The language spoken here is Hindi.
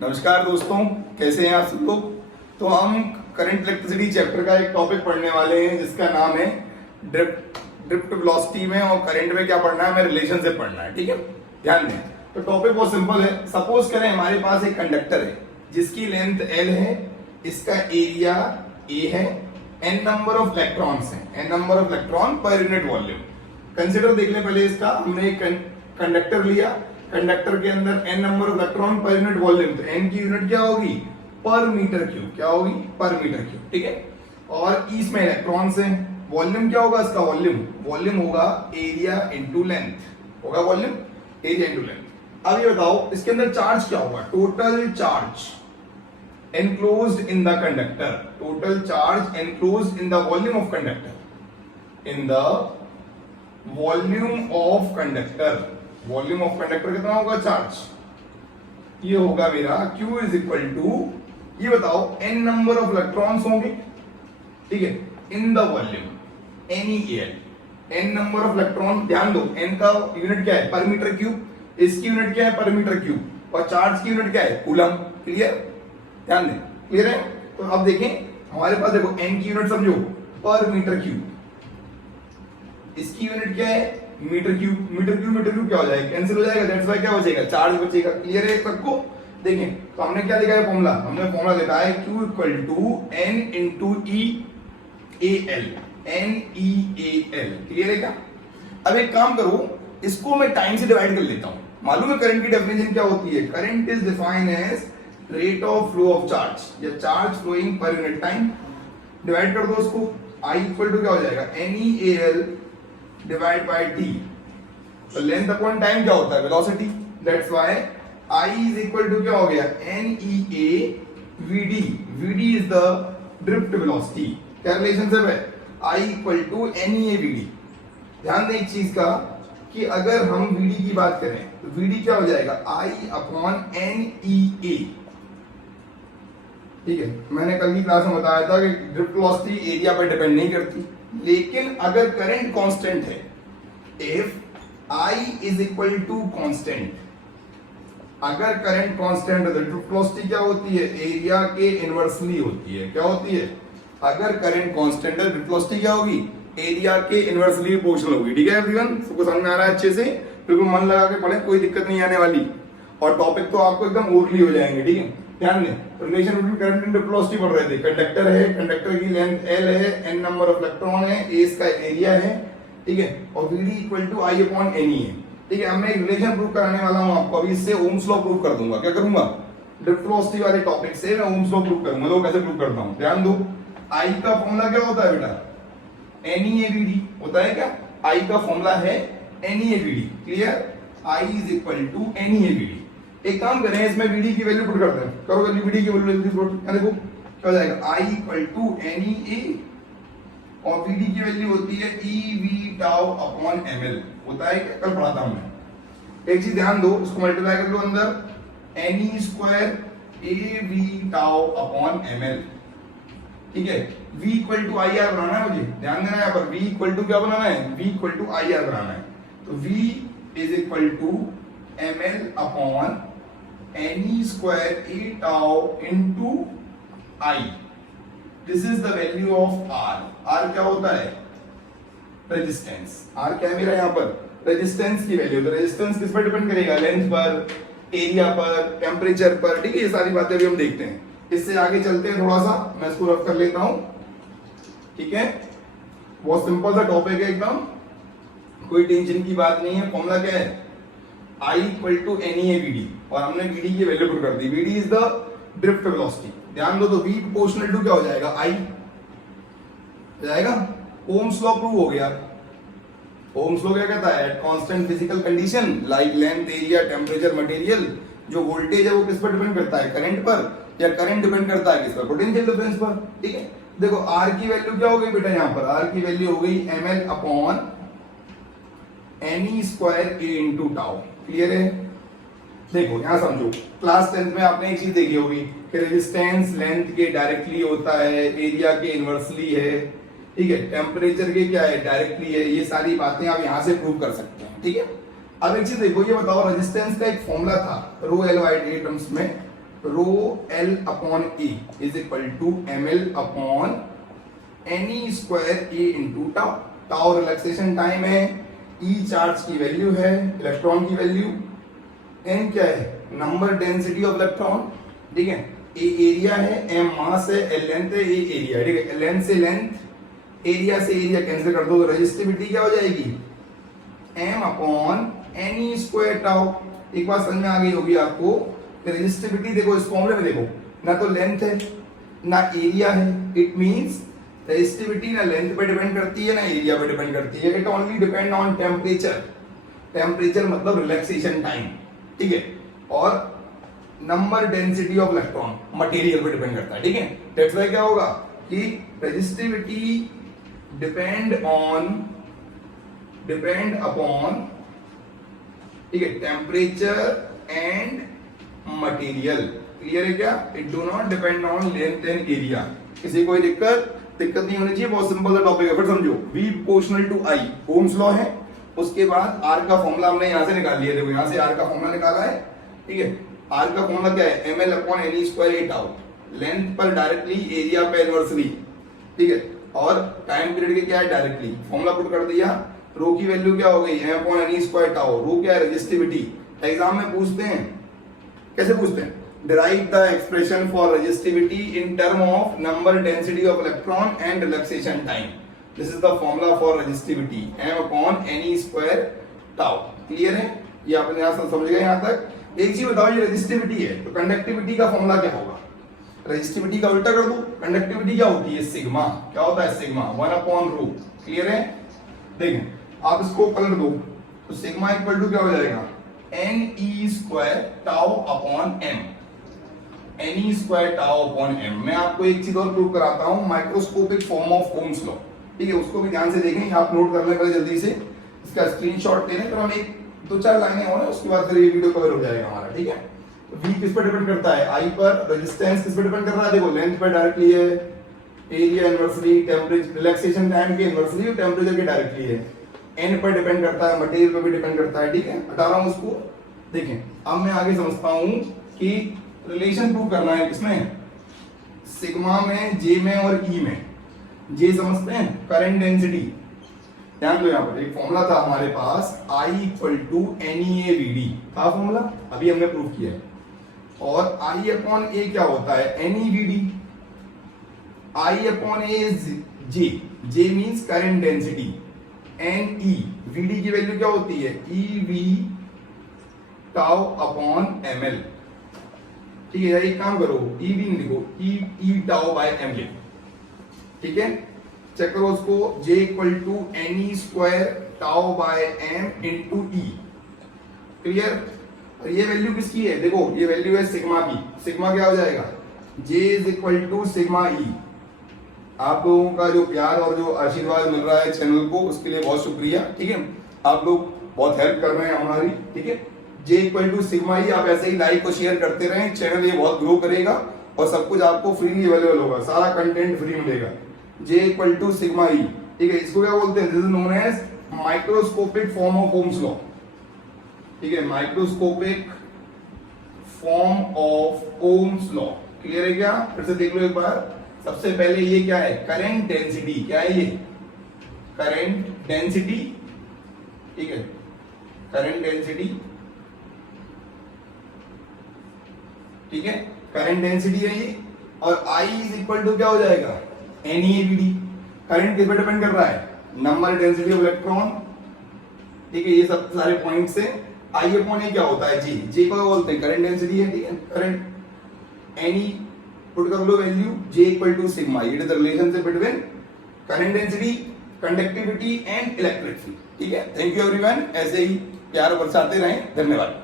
नमस्कार दोस्तों, कैसे हैं आप सब लोग। तो हम करंट इलेक्ट्रिसिटी चैप्टर का एक टॉपिक पढ़ने वाले हैं जिसका नाम है ड्रिफ्ट वेलोसिटी में और करंट में क्या पढ़ना है, हमें रिलेशनशिप पढ़ना है। ठीक है, ध्यान दें। तो टॉपिक बहुत सिंपल है। सपोज करें हमारे पास एक कंडक्टर है जिसकी लेंथ L है, इसका एरिया A है, n नंबर ऑफ इलेक्ट्रॉन्स हैं, n number of electron per unit volume. Consider देख लें पहले इसका। हमने एक कंडक्टर लिया, कंडक्टर के अंदर n number of electron per unit volume, तो n की यूनिट क्या होगी, पर मीटर क्यूब। क्या होगी, पर मीटर क्यूब। ठीक है, और इसमें इलेक्ट्रॉन्स हैं। वॉल्यूम क्या होगा इसका, वॉल्यूम होगा एरिया इनटू लेंथ, होगा वॉल्यूम एरिया इनटू लेंथ। अब ये बताओ इसके अंदर चार्ज क्या होगा, total charge enclosed in the conductor, total charge enclosed in the volume of conductor, in the volume of conductor, volume of conductor कितना होगा चार्ज, ये होगा मेरा Q इज इक्वल टू, ये बताओ n नंबर ऑफ इलेक्ट्रॉन्स होंगे, ठीक है, in the volume NeL, n number of electron. ध्यान दो, n का यूनिट क्या है, पर मीटर क्यूब, इसकी यूनिट क्या है, पर मीटर क्यूब, और चार्ज की यूनिट क्या है, कूलम। क्लियर, ध्यान दें, क्लियर है। तो अब देखें हमारे पास, देखो n की यूनिट समझो, पर मीटर क्यूब, इसकी यूनिट क्या है, मीटर क्यूब। मीटर क्यूब क्या हो जाएगा, कैंसिल हो जाएगा, दैट्स व्हाई क्या बचेगा, चार्ज बचेगा। क्लियर है सबको। देखें तो हमने क्या लिखा है फॉर्मूला, हमने फॉर्मूला लिखा है Q equal to N into EAL, NeAL। Clear है क्या। अब एक काम करो, इसको मैं टाइम से डिवाइड कर लेता हूं। मालूम है करंट की डेफिनेशन क्या होती है, current is defined as rate of flow of charge या charge flowing per unit time. Divide कर दो उसको, I इक्वल टू क्या हो जाएगा, NeAL डिवाइड बाय T। तो लेंथ अपॉन टाइम क्या होता है, velocity. That's why I is equal to क्या हो गया, NeA VD। VD is the drift velocity. क्या रिलेशनशिप है, I equal to NeA VD। ध्यान दें एक चीज का कि अगर हम VD की बात करें तो VD क्या हो जाएगा, I अपॉन NeA। ठीक है, मैंने कल की क्लास में बताया था कि ड्रिफ्ट वेलोसिटी एरिया पर डिपेंड नहीं करती, लेकिन अगर करंट कांस्टेंट है, if I is equal to constant, अगर करंट कांस्टेंट है तो ड्रिफ्ट वेलोसिटी क्या होती है, एरिया के इनवर्सली होती है। क्या होती है, अगर करंट कांस्टेंट है ड्रिफ्ट वेलोसिटी क्या होगी, एरिया के इनवर्सली प्रोपोर्शनल होगी। ठीक है एवरीवन, सबको समझ में आ रहा है अच्छे से, बिल्कुल मन लगा के पढ़े, कोई दिक्कत नहीं आने वाली, और टॉपिक तो आपको एकदम ओरली हो जाएंगे। ठीक है, ध्यान दें, relation between current and drift velocity पढ़ रहे थे। कंडक्टर है, कंडक्टर की लेंथ L है, n नंबर ऑफ इलेक्ट्रॉन है, A इसका एरिया है, ठीक है, और VD equal to I upon NE है। ठीक है, अब मैं एक रिलेशन प्रूव कराने वाला हूं आपको, अभी इससे ओम्स लॉ प्रूव कर दूंगा। क्या करूंगा, ड्रिफ्ट वेलोसिटी वाले टॉपिक से मैं ओम्स लॉ प्रूव करूंगा। तो कैसे प्रूव करता हूं, ध्यान दो। I का फॉर्मूला क्या होता है बेटा, NeA VD होता है। क्या, I का फॉर्मूला है NeA VD। Clear, I is equal to NeA VD। एक काम करें, इसमें VD की वैल्यू पुट करते हैं। करो वैल्यू VD की वैल्यू जल्दी पुट। देखो क्या हो जाएगा, I इक्वल टू NeA और VD की वैल्यू होती है EV टाउ अपॉन ml। होता है क्या, कल पढ़ाता हूं मैं। एक चीज ध्यान दो, इसको मल्टीप्लाई कर लो अंदर, Ne square AV tau upon ml। ठीक है, V इक्वल टू IR बनाना है मुझे, ध्यान देना यहाँ पर। V इक्वल टू क्या बनाना है, V इक्वल टू IR बनाना है। तो V is equal to ml upon Ne square A tau into I। This is the value of R। R क्या होता है, रेजिस्टेंस। R क्या है मेरा यहाँ पर, रेजिस्टेंस की वैल्यू। तो रेजिस्टेंस किस पर डिपेंड करेगा, लेंथ पर, एरिया पर, टेम्परेचर पर। ठीक है, ये सारी बातें अभी हम देखते हैं। इससे आगे चलते हैं, थोड़ा सा मैं इसको रफ कर लेता हूं। ठीक है, बहुत सिंपल सा टॉपिक है एकदम, कोई टेंशन की बात नहीं है। फॉर्मूला क्या है, I equal to NeA VD, और हमने VD की वैल्यू पुट कर दी। VD is the drift velocity. ध्यान दो, तो V प्रोपोर्शनल टू क्या हो जाएगा, I हो जाएगा। ओम्स लॉ प्रूव हो गया। ओम्स लॉ क्या कहता है, at constant physical condition like length, area, temperature, material, जो वोल्टेज है वो किस पर डिपेंड करता है, करंट पर, या करंट डिपेंड करता है किस पर, पोटेंशियल डिफरेंस पर। ठीक है, देखो R की वैल्यू क्या हो गई बेटा, यहाँ पर R की वैल्यू हो गई ml upon Ne square A into tau. Clear है। देखो यहां समझो, क्लास 10th में आपने एक चीज देखी होगी कि रेजिस्टेंस लेंथ के डायरेक्टली होता है, एरिया के इनवर्सली है, ठीक है, टेम्परेचर के क्या है, डायरेक्टली है। ये सारी बातें आप यहां से प्रूव कर सकते हैं। ठीक है, अब एक चीज देखो, ये बताओ रेजिस्टेंस का एक फॉर्मूला था rho L Y D terms में, rho L upon A is equal to M L upon N E square A into tau. Tau relaxation time है, ई चार्ज की वैल्यू है, इलेक्ट्रॉन की वैल्यू, एन क्या है नंबर डेंसिटी ऑफ इलेक्ट्रॉन, ठीक है, ए एरिया है, एम मास है, एल लेंथ है, ए एरिया, ठीक है, लेंथ से लेंथ, एरिया से एरिया कैंसिल कर दो तो रेजिस्टिविटी क्या हो जाएगी M upon N E square tau. एक बात समझ में आ गई होगी आपको, रेजिस्टिविटी देखो इस फॉर्मूले में देखो, ना तो लेंथ है ना एरिया है, इट मींस रेजिस्टिविटी ना लेंथ पे डिपेंड करती है ना एरिया पे डिपेंड करती है, it only depend on temperature. Temperature मतलब रिलैक्सेशन टाइम, ठीक है, और number density of electron material पे डिपेंड करता है, ठीक है। दैट्स व्हाई क्या होगा कि रेजिस्टिविटी डिपेंड अपॉन, ठीक है, टेम्परेचर एंड मटेरियल। क्लियर है क्या? It do not depend on length and area. किसी कोई दिक्कत नहीं होनी चाहिए, बहुत सिंपल सा टॉपिक है। फिर समझो V proportional to I Ohm's law है, उसके बाद R का फॉर्मूला हमने यहां से निकाल लिया, देखो यहां से R का फॉर्मूला निकाला है, ठीक है। R का फॉर्मूला क्या है ml अपॉन एनी स्क्वायर ए टाउ, लेंथ पर डायरेक्टली, एरिया पे इनवर्सली, ठीक है, और टाइम पीरियड के क्या है डायरेक्टली। फॉर्मूला पुट कर दिया, रो की वैल्यू क्या हो गई m upon N E square tau, rho क्या है रेजिस्टिविटी। एग्जाम में पूछते हैं, कैसे पूछते हैं, derive the expression for resistivity in term of number density of electron and relaxation time. This is the formula for resistivity m upon any square tau. Clear है? ये आपने यहाँ समझ गए यहाँ तक। एक चीज बताओ, ये रेजिस्टिविटी है तो कंडक्टिविटी का फॉर्मूला क्या होगा? रेजिस्टिविटी का उल्टा कर दो, कंडक्टिविटी क्या होती है सिग्मा, क्या होता है सिग्मा 1 अपॉन रो। क्लियर है? देखें आप इसको पलट दो तो सिग्मा इक्वल टू क्या हो जाएगा N E square tau upon M, N E square tau upon M. मैं आपको एक चीज और प्रूव कराता हूं, microscopic form of Ohm's law, ठीक है, उसको भी ध्यान से देखें, आप नोट कर लें पहले जल्दी से, इसका स्क्रीनशॉट ले लें, फिर हम एक दो चार लाइनें और उसके बाद फिर ये वीडियो कवर हो जाएगा हमारा, ठीक है। V किस पर डिपेंड करता है I पर, रेजिस्टेंस किस पर डिपेंड कर रहा है, देखो लेंथ पर डायरेक्टली है, area inversely, temperature relaxation time के इनवर्सली और टेम्परेचर के डायरेक्टली है, n पर डिपेंड करता है, मटेरियल पर भी डिपेंड करता है, ठीक है। हटा रहा हूं उसको। देखें अब मैं आगे समझता हूं कि रिलेशन प्रूव करना है किसमें, सिग्मा में, जे में और ई में। जे समझते हैं करंट डेंसिटी, ध्यान दो यहाँ पर एक फॉर्मूला था हमारे पास I इक्वल टू NeAVD था फॉर्मूला, अभी हमने प्रूव किया है, और I अपॉन ए क्या होता है NeVD। I upon A is J means current density, Ne VD की वैल्यू क्या होती है EV टाउ अपॉन ml, ठीक है। एक काम करो EV नहीं लिखो, E टाउ बाय ml, ठीक है। चेक करो उसको, J equal to N E square tau by m into E। Clear? और ये वैल्यू किसकी है, देखो ये वैल्यू है सिग्मा की। सिग्मा क्या हो जाएगा J is equal to sigma E। आप लोगों का जो प्यार और जो आशीर्वाद मिल रहा है चैनल को, उसके लिए बहुत शुक्रिया, ठीक है। आप लोग बहुत हेल्प कर रहे हैं हमारी, ठीक है। J equal to sigma E, आप ऐसे ही लाइक और शेयर करते रहें, चैनल ये बहुत ग्रो करेगा और सब कुछ आपको फ्रीली अवेलेबल होगा, सारा कंटेंट फ्री मिलेगा। J equal to sigma E, ठीक है। इसको क्या बोलते हैं, this is known as microscopic form of Ohm's law, ठीक है, microscopic form of Ohm's law. Clear है क्या? फिर से देख लो एक बार। सबसे पहले ये क्या है करंट डेंसिटी, क्या है ये करंट डेंसिटी, ठीक है, करंट डेंसिटी, ठीक है, करंट डेंसिटी है ये, और I इज इक्वल टू क्या हो जाएगा NeAVD। करंट किस पर डिपेंड कर रहा है नंबर डेंसिटी ऑफ इलेक्ट्रॉन, ठीक है, ये सब सारे पॉइंट्स से। I अपॉन ए क्या होता है J को बोलते हैं करंट डेंसिटी है, ठीक है। करंट एनी पुट कर लो value J equal to sigma, it is the relationship between current density, conductivity and electric field, ठीक है। थैंक यू एवरीवन, ऐसे ही प्यार बरसाते रहें, धन्यवाद।